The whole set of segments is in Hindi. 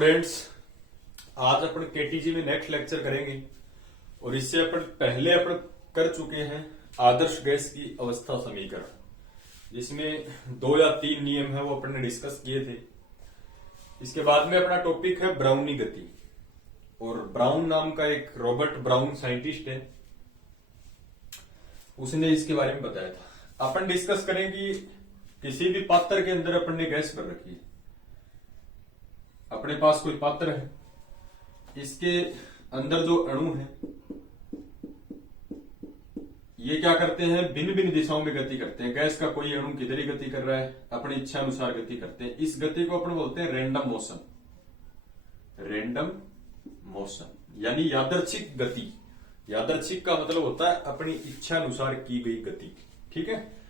स्टूडेंट्स, आज अपन केटीजी में नेक्स्ट लेक्चर करेंगे और इससे अपन पहले अपन कर चुके हैं आदर्श गैस की अवस्था समीकरण, जिसमें 2 या 3 नियम है वो अपन ने डिस्कस किए थे। इसके बाद में अपना टॉपिक है ब्राउनी गति, और ब्राउन नाम का एक रॉबर्ट ब्राउन साइंटिस्ट है, उसने इसके बारे में बताया था। अपन डिस्कस करें कि किसी भी पात्र के अंदर अपन ने गैस कर रखी है। अपने पास कोई पात्र है, इसके अंदर जो अणु है ये क्या करते हैं, भिन्न भिन्न दिशाओं में गति करते हैं। गैस का कोई अणु किधर ही गति कर रहा है, अपनी इच्छा अनुसार गति करते हैं। इस गति को अपन बोलते हैं रैंडम मोशन। रैंडम मोशन यानी यादृच्छिक गति। यादृच्छिक का मतलब होता है अपनी इच्छा अनुसार की गई गति। ठीक है,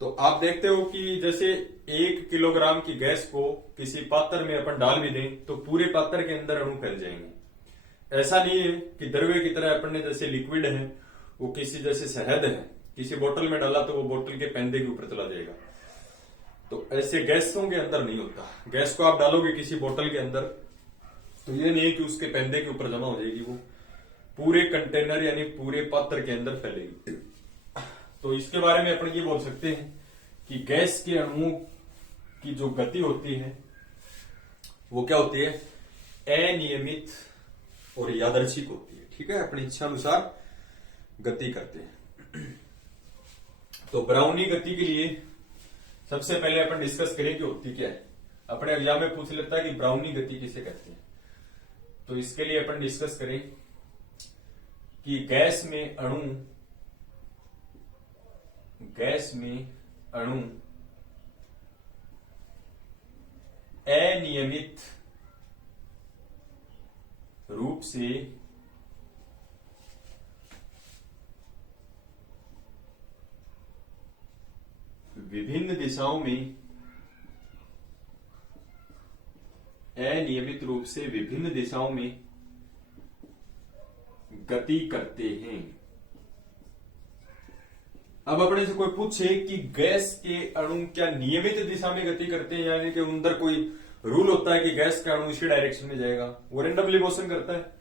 तो आप देखते हो कि जैसे 1 किलोग्राम की गैस को किसी पात्र में अपन डाल भी दें तो पूरे पात्र के अंदर अणु फैल जाएंगे। ऐसा नहीं है कि द्रव्य की तरह अपन ने जैसे लिक्विड है वो किसी जैसे शहद है किसी बोतल में डाला तो वो बोतल के पैंदे के ऊपर चला जाएगा, तो ऐसे गैसों के अंदर नहीं होता। गैस को आप डालोगे किसी बोतल के अंदर तो ये नहीं है कि उसके पैंदे के ऊपर जमा हो जाएगी, वो पूरे कंटेनर यानी पूरे पात्र के अंदर फैलेगी। तो इसके बारे में अपन ये बोल सकते हैं कि गैस के अणुओं की जो गति होती है वो क्या होती है, अनियमित और यादृच्छिक होती है। ठीक है, अपनी इच्छा अनुसार गति करते हैं। तो ब्राउनी गति के लिए सबसे पहले अपन डिस्कस करें कि होती क्या है। अपने एग्जाम में पूछ लेता है कि ब्राउनी गति किसे कहते हैं, तो इसके लिए अपन डिस्कस करें कि गैस में अणु अनियमित रूप से विभिन्न दिशाओं में गति करते हैं। अब अपने से कोई पूछे कि गैस के अणु क्या नियमित दिशा में गति करते हैं, यानी कि अंदर कोई रूल होता है कि गैस का अणु इसी डायरेक्शन में जाएगा, वो रेंडमली मोशन करता है,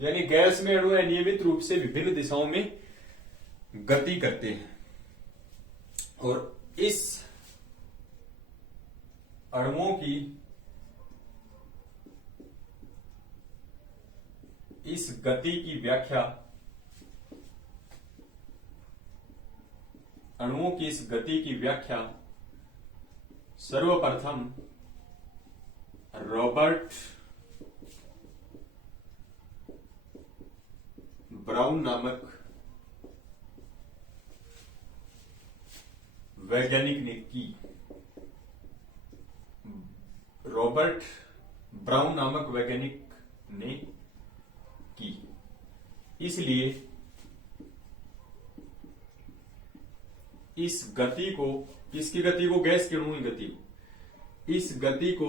यानी गैस में अणु अनियमित रूप से विभिन्न दिशाओं में गति करते हैं। और इस अणुओं की इस गति की व्याख्या सर्वप्रथम रॉबर्ट ब्राउन नामक वैज्ञानिक ने की। रॉबर्ट ब्राउन नामक वैज्ञानिक ने की। इसलिए इस गति को, किसकी गति को, गैस के अणु की गति को, इस गति को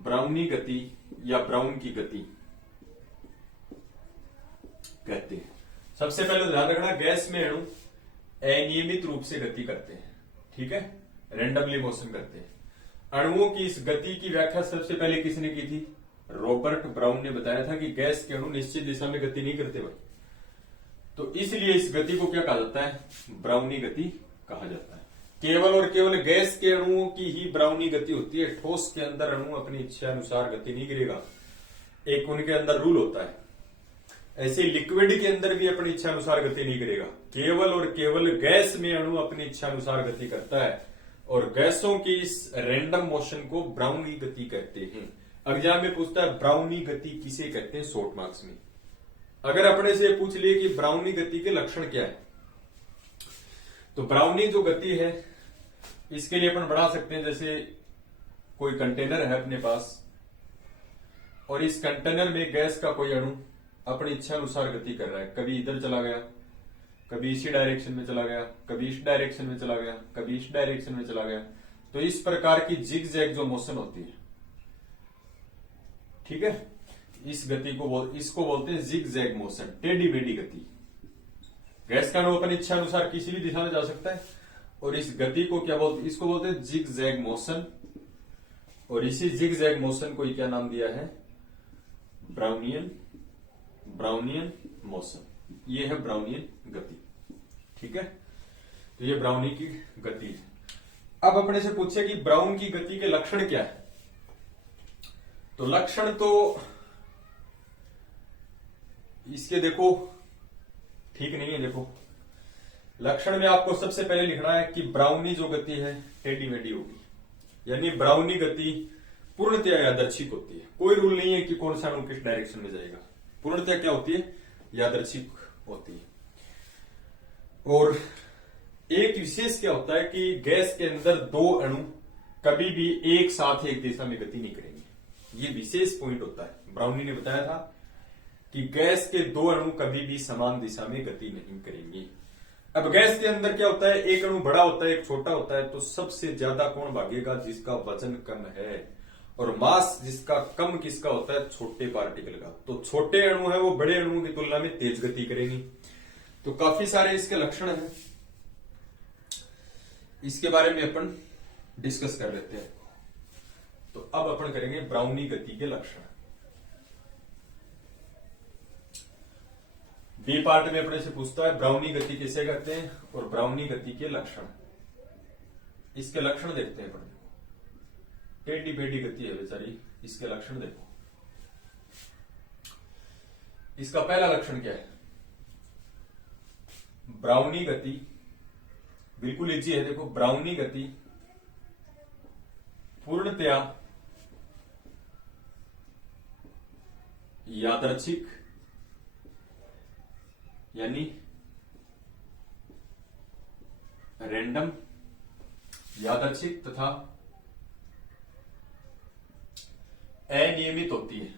ब्राउनी गति या ब्राउन की गति कहते हैं। सबसे पहले ध्यान रखना, गैस में अणु अनियमित रूप से गति करते हैं। ठीक है, रैंडमली मोशन करते हैं। अणुओं की इस गति की व्याख्या सबसे पहले किसने की थी, रॉबर्ट ब्राउन ने बताया था कि गैस के अणु निश्चित दिशा में गति नहीं करते भाई, तो इसलिए इस गति को क्या कहा जाता है, ब्राउनी गति कहा जाता है। केवल और केवल गैस के अणुओं की ही ब्राउनी गति होती है। ठोस के अंदर अणु अपनी इच्छा अनुसार गति नहीं करेगा, एक उनके अंदर रूल होता है। ऐसे लिक्विड के अंदर भी अपनी इच्छा अनुसार गति नहीं करेगा, केवल और केवल गैस में अणु अपनी इच्छा अनुसार गति करता है, और गैसों की इस रैंडम मोशन को ब्राउनी गति कहते हैं। एग्जाम में पूछता है ब्राउनी गति किसे कहते हैं, शॉर्ट मार्क्स में। अगर अपने से पूछ लिए कि ब्राउनी गति के लक्षण क्या है, तो ब्राउनी जो गति है इसके लिए अपन बढ़ा सकते हैं, जैसे कोई कंटेनर है अपने पास और इस कंटेनर में गैस का कोई अणु अपनी इच्छा अनुसार गति कर रहा है। कभी इधर चला गया, कभी इसी डायरेक्शन में चला गया, कभी इस डायरेक्शन में चला गया, कभी इस डायरेक्शन में चला गया। तो इस प्रकार की जिग जैग जो मोशन होती है, ठीक है, इस गति को इसको बोलते हैं जिग जैग मोशन, टेढ़ी मेढ़ी गति। गैस का अणु अपनी इच्छा अनुसार किसी भी दिशा में जा सकता है और इस गति को क्या बोलते, इसको बोलते हैं जिग जैग मोशन और इसी जिगजैग मोशन को क्या नाम दिया है? Brownian motion. ये है ब्राउनियन गति। ठीक है, तो ये ब्राउनी की गति है। अब अपने से पूछे कि ब्राउन की गति के लक्षण क्या है, तो लक्षण तो इसके देखो ठीक नहीं है। देखो लक्षण में आपको सबसे पहले लिखना है कि ब्राउनी जो गति है टेढ़ी मेढ़ी होगी, यानी ब्राउनी गति पूर्णतया यादृच्छिक होती है। कोई रूल नहीं है कि कौन सा अणु किस डायरेक्शन में जाएगा, पूर्णतया क्या होती है? यादृच्छिक होती है। और एक विशेष क्या होता है कि गैस के अंदर दो अणु कभी भी एक साथ एक दिशा में गति नहीं करेंगे। ये विशेष पॉइंट होता है। ब्राउनी ने बताया था कि गैस के दो अणु कभी भी समान दिशा में गति नहीं करेंगे। अब गैस के अंदर क्या होता है? एक अणु बड़ा होता है, एक छोटा होता है, तो सबसे ज्यादा कौन भागेगा? जिसका वजन कम है। और मास जिसका कम किसका होता है? छोटे पार्टिकल का। तो छोटे अणु है वो बड़े अणुओं की तुलना में तेज गति करेंगे। तो काफी सारे इसके लक्षण हैं, इसके बारे में अपन डिस्कस कर लेते हैं। तो अब अपन करेंगे ब्राउनी गति के लक्षण। बी पार्ट में अपने से पूछता है ब्राउनी गति किसे कहते हैं और ब्राउनी गति के लक्षण। इसके लक्षण देखते हैं अपन। टेढ़ी मेढ़ी गति है बेचारी, इसके लक्षण देखो। इसका पहला लक्षण क्या है? ब्राउनी गति बिल्कुल इजी है। देखो ब्राउनी गति पूर्णतया यादृच्छिक यानी रैंडम, यादृच्छिक तथा अनियमित होती है।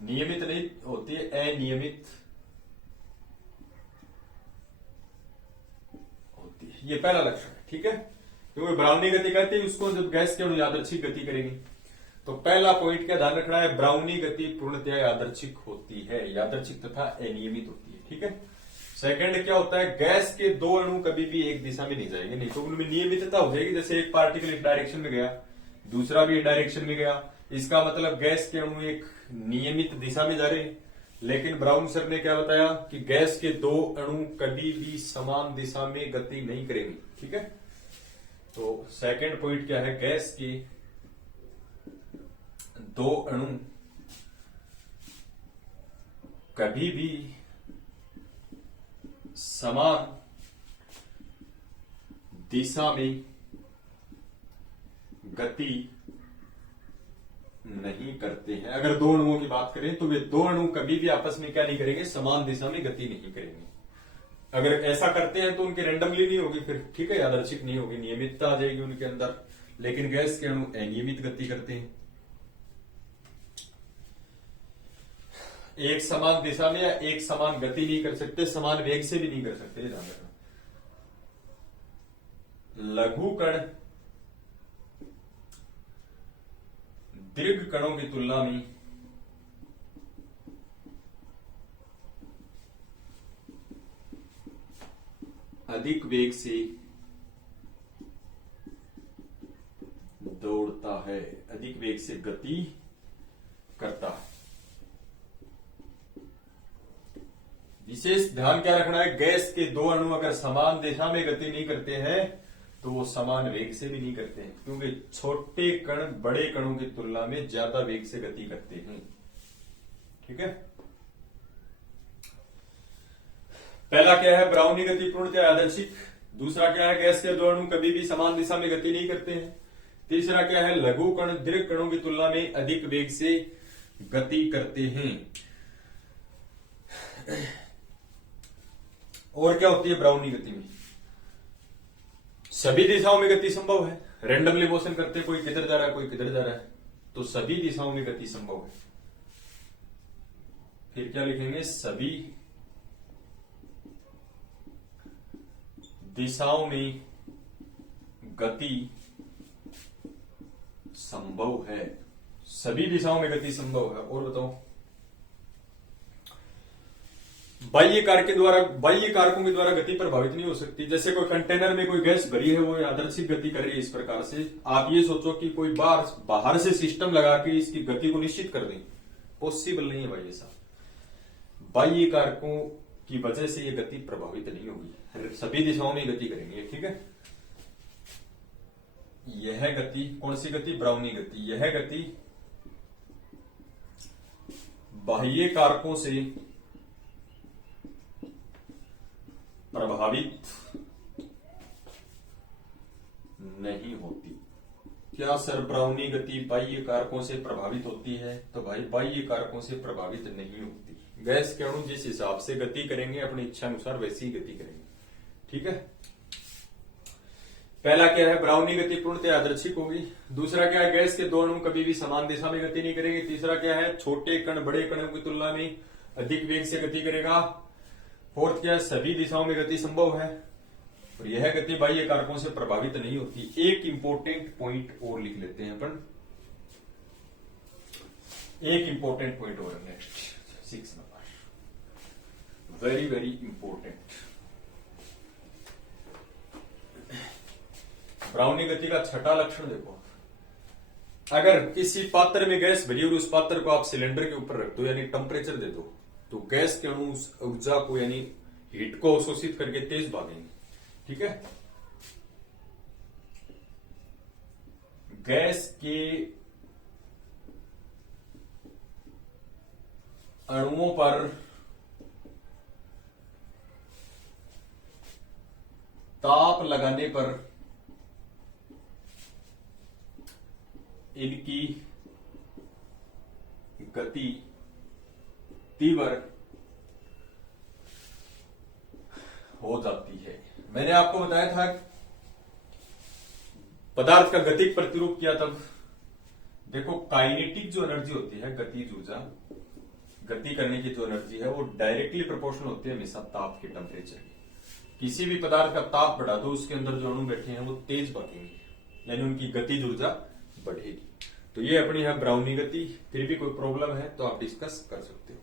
नियमित नहीं होती है, अनियमित होती है। ये पहला लक्षण है। ठीक है, क्योंकि ब्राउनी गति कहते हैं उसको जब गैस के अणु यादृच्छिक गति करेंगे। तो पहला पॉइंट क्या ध्यान रखना है? ब्राउनी गति पूर्णतया यादृच्छिक होती है, यादृच्छिक तथा अनियमित होती है। ठीक है। सेकंड क्या होता है? गैस के दो अणु कभी भी एक दिशा में नहीं जाएंगे, नहीं तो उनमें नियमितता हो जाएगी। जैसे एक पार्टिकल एक डायरेक्शन में गया, दूसरा भी एक डायरेक्शन में गया, इसका मतलब गैस के अणु एक नियमित दिशा में जा रहे हैं। लेकिन ब्राउन सर ने क्या बताया कि गैस के दो अणु कभी भी समान दिशा में गति नहीं करेंगे। ठीक है, तो सेकंड पॉइंट क्या है? गैस के दो अणु कभी भी समान दिशा में गति नहीं करते हैं। अगर दो अणुओं की बात करें तो वे दो अणु कभी भी आपस में क्या नहीं करेंगे? समान दिशा में गति नहीं करेंगे। अगर ऐसा करते हैं तो उनकी रैंडमली नहीं होगी, फिर ठीक है, यादृच्छिक नहीं होगी, नियमितता आ जाएगी उनके अंदर। लेकिन गैस के अणु अनियमित गति करते हैं, एक समान दिशा में या एक समान गति नहीं कर सकते, समान वेग से भी नहीं कर सकते। ध्यान रखना। लघु कण दीर्घ कणों की तुलना में अधिक वेग से दौड़ता है, अधिक वेग से गति करता है। विशेष ध्यान क्या रखना है? गैस के दो अणु अगर समान दिशा में गति नहीं करते हैं तो वो समान वेग से भी नहीं करते हैं, क्योंकि छोटे कण बड़े कणों की तुलना में ज्यादा वेग से गति करते हैं। ठीक है, पहला क्या है? ब्राउनी गति पूर्णतया यादृच्छिक। दूसरा क्या है? गैस के दो अणु कभी भी समान दिशा में गति नहीं करते हैं। तीसरा क्या है? लघु कण दीर्घ कणों की तुलना में अधिक वेग से गति करते हैं। और क्या होती है ब्राउनी गति में? सभी दिशाओं में गति संभव है। रैंडमली मोशन करते, कोई किधर जा रहा है कोई किधर जा रहा है, तो सभी दिशाओं में गति संभव है। फिर क्या लिखेंगे? सभी दिशाओं में गति संभव है, सभी दिशाओं में गति संभव है। और बताओ, बाह्य कारकों के द्वारा गति प्रभावित नहीं हो सकती। जैसे कोई कंटेनर में कोई गैस भरी है, वो यादृच्छिक गति कर रही है। इस प्रकार से आप ये सोचो कि कोई बाहर से सिस्टम लगा के इसकी गति को निश्चित कर दें, पॉसिबल नहीं है भाई। ऐसा बाह्य कारकों की वजह से ये गति प्रभावित नहीं होगी, सभी दिशाओं में गति करेंगे। ठीक है, यह गति कौन सी गति? ब्राउनी गति। यह गति बाह्य कारकों से प्रभावित नहीं होती। क्या सर ब्राउनी गति बाह्य कारकों से प्रभावित होती है? तो भाई बाह्य कारकों से प्रभावित नहीं होती। गैस के अणु जिस हिसाब से गति करेंगे अपनी इच्छा अनुसार वैसी ही गति करेंगे। ठीक है, पहला क्या है? ब्राउनी गति पूर्णतः यादृच्छिक होगी। दूसरा क्या है? गैस के दो अणु कभी भी समान दिशा में गति नहीं करेंगे। तीसरा क्या है? छोटे कण बड़े कणों की तुलना में अधिक वेग से गति करेगा। फोर्थ क्या है? सभी दिशाओं में गति संभव है और यह गति बाह्य कारकों से प्रभावित नहीं होती। एक इंपॉर्टेंट पॉइंट और लिख लेते हैं अपन, एक इंपॉर्टेंट पॉइंट और next 6 number, very very important. Brownie गति का छठा लक्षण देखो, अगर किसी पात्र में गैस भरी और उस पात्र को आप सिलेंडर के ऊपर रख दो यानी टेम्परेचर दे दो, तो गैस के अणु उस ऊर्जा को यानी हीट को अवशोषित करके तेज भागेंगे। ठीक है, गैस के अणुओं पर ताप लगाने पर इनकी गति तीव्र हो जाती है। मैंने आपको बताया था पदार्थ का गतिक प्रतिरूप किया, तब देखो काइनेटिक जो एनर्जी होती है, गतिज ऊर्जा, गति करने की जो एनर्जी है वो डायरेक्टली प्रोपोर्शनल होती है हमेशा ताप के, टेम्परेचर की। किसी भी पदार्थ का ताप बढ़ा दो, उसके अंदर जो अणु बैठे हैं वो तेज भागेंगे यानी उनकी गतिज ऊर्जा बढ़ेगी। तो ये अपनी है ब्राउनी गति। फिर भी कोई प्रॉब्लम है तो आप डिस्कस कर सकते हो।